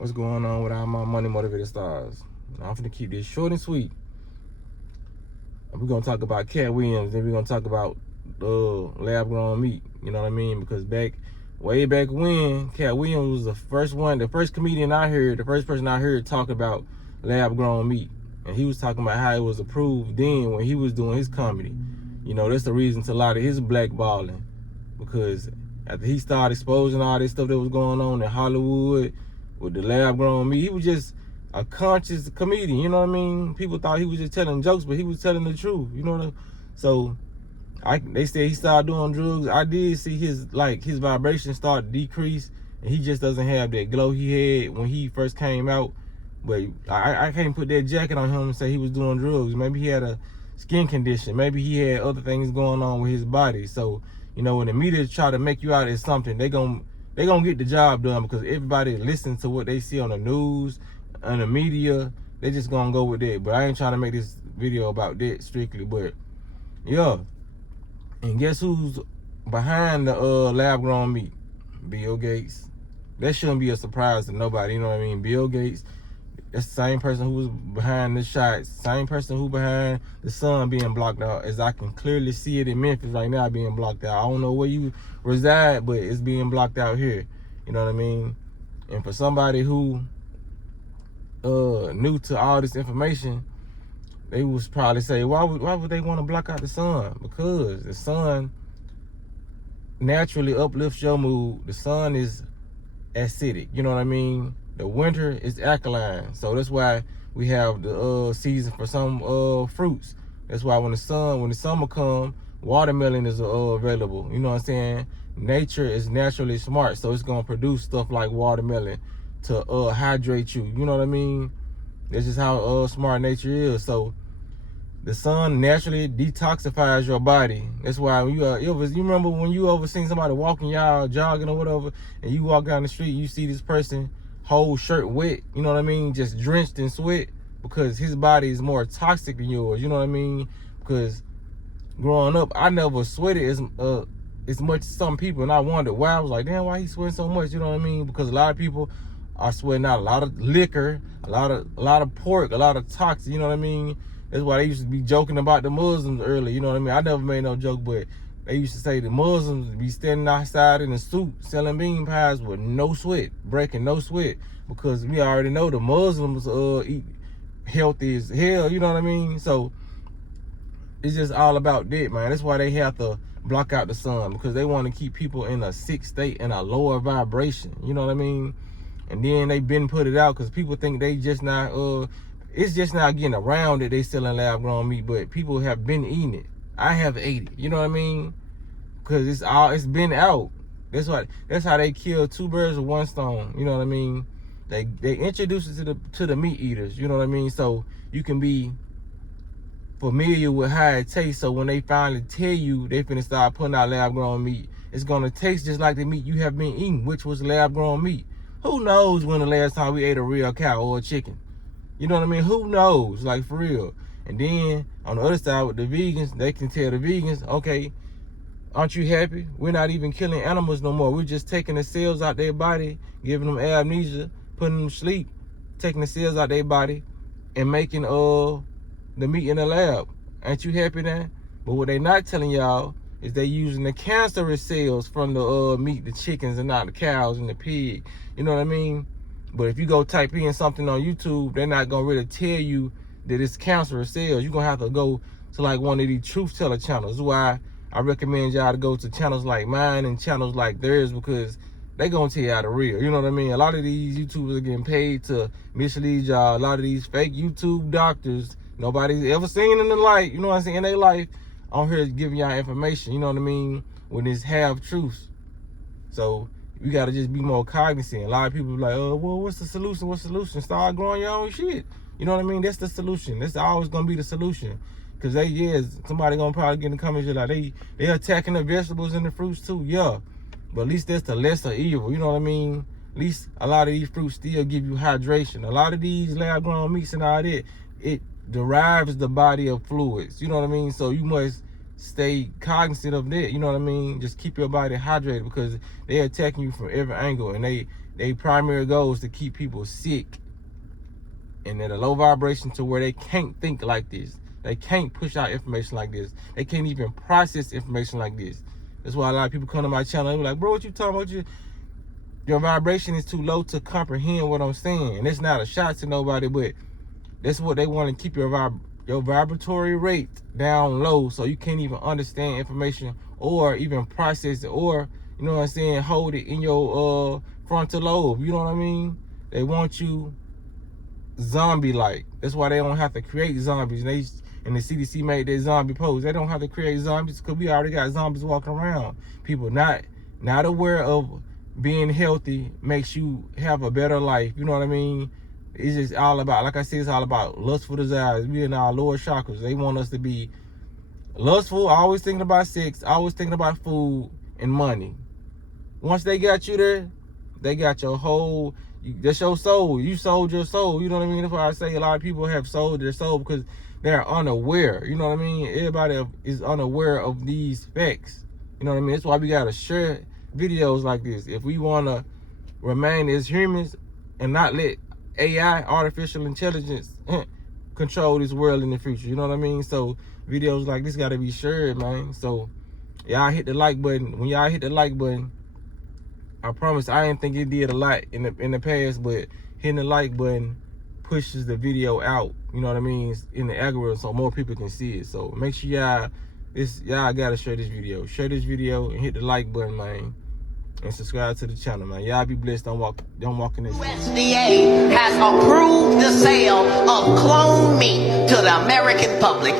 What's going on with all my money motivated stars? Now, I'm finna keep this short and sweet. We're gonna talk about Katt Williams, then we're gonna talk about lab grown meat. You know what I mean? Because way back when, Katt Williams was the first comedian I heard, the first person I heard talk about lab grown meat. And he was talking about how it was approved then when he was doing his comedy. You know, that's the reason to a lot of his blackballing. Because after he started exposing all this stuff that was going on in Hollywood with the lab grown meat, he was just a conscious comedian, you know what I mean? People thought he was just telling jokes, but he was telling the truth, you know what I mean? So they said he started doing drugs. I did see his vibration start to decrease, and he just doesn't have that glow he had when he first came out. But I can't put that jacket on him and say he was doing drugs. Maybe he had a skin condition. Maybe he had other things going on with his body. So, you know, when the media try to make you out as something, they gonna get the job done, because everybody listens to what they see on the news and the media. They just gonna go with that. But I ain't trying to make this video about that strictly. But yeah, and guess who's behind the lab grown meat? Bill Gates. That shouldn't be a surprise to nobody, you know what I mean? Bill Gates, that's the same person who was behind the shots, same person who behind the sun being blocked out, as I can clearly see it in Memphis right now being blocked out. I don't know where you reside, but it's being blocked out here. You know what I mean? And for somebody who new to all this information, they would probably say, why would they want to block out the sun? Because the sun naturally uplifts your mood. The sun is acidic, you know what I mean? The winter is alkaline, so that's why we have the season for some fruits. That's why when the summer come, watermelon is available. You know what I'm saying? Nature is naturally smart, so it's gonna produce stuff like watermelon to hydrate you. You know what I mean? That's just how smart nature is. So the sun naturally detoxifies your body. That's why when you remember when you ever seen somebody walking, y'all jogging or whatever, and you walk down the street, you see this person whole shirt wet, you know what I mean, just drenched in sweat, because his body is more toxic than yours, you know what I mean? Because growing up, I never sweated as much as some people, and I wondered why. I was like, damn, why he sweating so much, you know what I mean? Because a lot of people are sweating out a lot of liquor, a lot of pork, a lot of toxins, you know what I mean? That's why they used to be joking about the Muslims early, you know what I mean? I never made no joke, but they used to say the Muslims be standing outside in a suit selling bean pies with no sweat, breaking no sweat, because we already know the Muslims eat healthy as hell, you know what I mean? So it's just all about that, man. That's why they have to block out the sun, because they want to keep people in a sick state and a lower vibration, you know what I mean? And then they been put it out because people think they just not it's just not getting around that they selling lab grown meat, but people have been eating it. I have ate it, you know what I mean? Because it's been out. That's how they kill two birds with one stone, you know what I mean? They introduce it to the meat eaters, you know what I mean? So you can be familiar with how it tastes, so when they finally tell you they finna start putting out lab grown meat, it's gonna taste just like the meat you have been eating, which was lab grown meat. Who knows when the last time we ate a real cow or a chicken? You know what I mean? Who knows? Like, for real. And then on the other side with the vegans, they can tell the vegans, okay, aren't you happy? We're not even killing animals no more. We're just taking the cells out their body, giving them amnesia, putting them to sleep, taking the cells out their body, and making the meat in the lab. Aren't you happy now? But what they not telling y'all is they using the cancerous cells from the meat, the chickens, and not the cows and the pig. You know what I mean? But if you go type in something on YouTube, they're not gonna really tell you that it's cancerous cells. You're gonna have to go to like one of these truth teller channels. That's why I recommend y'all to go to channels like mine and channels like theirs, because they gonna tell y'all the real. You know what I mean? A lot of these YouTubers are getting paid to mislead y'all. A lot of these fake YouTube doctors, nobody's ever seen in the light, you know what I'm saying, in their life, on here giving y'all information, you know what I mean, when it's half truths. So you gotta just be more cognizant. A lot of people be like, oh, well, what's the solution? What's the solution? Start growing your own shit. You know what I mean? That's the solution. That's always gonna be the solution. Cause somebody gonna probably get in the comments like they attacking the vegetables and the fruits too. Yeah, but at least that's the lesser evil. You know what I mean? At least a lot of these fruits still give you hydration. A lot of these lab grown meats and all that, it derives the body of fluids. You know what I mean? So you must stay cognizant of that. You know what I mean? Just keep your body hydrated, because they're attacking you from every angle, and they their primary goal is to keep people sick and at a low vibration to where they can't think like this. They can't push out information like this. They can't even process information like this. That's why a lot of people come to my channel and be like, bro, what you talking about? Your vibration is too low to comprehend what I'm saying. And it's not a shot to nobody, but that's what they want to keep your vibratory rate down low so you can't even understand information or even process it or, you know what I'm saying, hold it in your frontal lobe. You know what I mean? They want you zombie-like. That's why they don't have to create zombies. And the CDC made their zombie pose. They don't have to create zombies because we already got zombies walking around. People not aware of being healthy makes you have a better life. You know what I mean? It's just all about, like I said, it's all about lustful desires. We in our lower chakras. They want us to be lustful, always thinking about sex, always thinking about food and money. Once they got you there, they got your whole, that's your soul. You sold your soul. You know what I mean? That's why I say a lot of people have sold their soul because they're unaware. You know what I mean? Everybody is unaware of these facts. You know what I mean? That's why we got to share videos like this. If we want to remain as humans and not let AI, artificial intelligence, control this world in the future. You know what I mean? So videos like this got to be shared, man. So y'all hit the like button. When y'all hit the like button, I promise I didn't think it did a lot in the past, but hitting the like button pushes the video out, you know what I mean, in the algorithm so more people can see it. So make sure y'all gotta share this video. Share this video and hit the like button, man. And subscribe to the channel, man. Y'all be blessed. Don't walk in this. USDA has approved the sale of clone meat to the American public.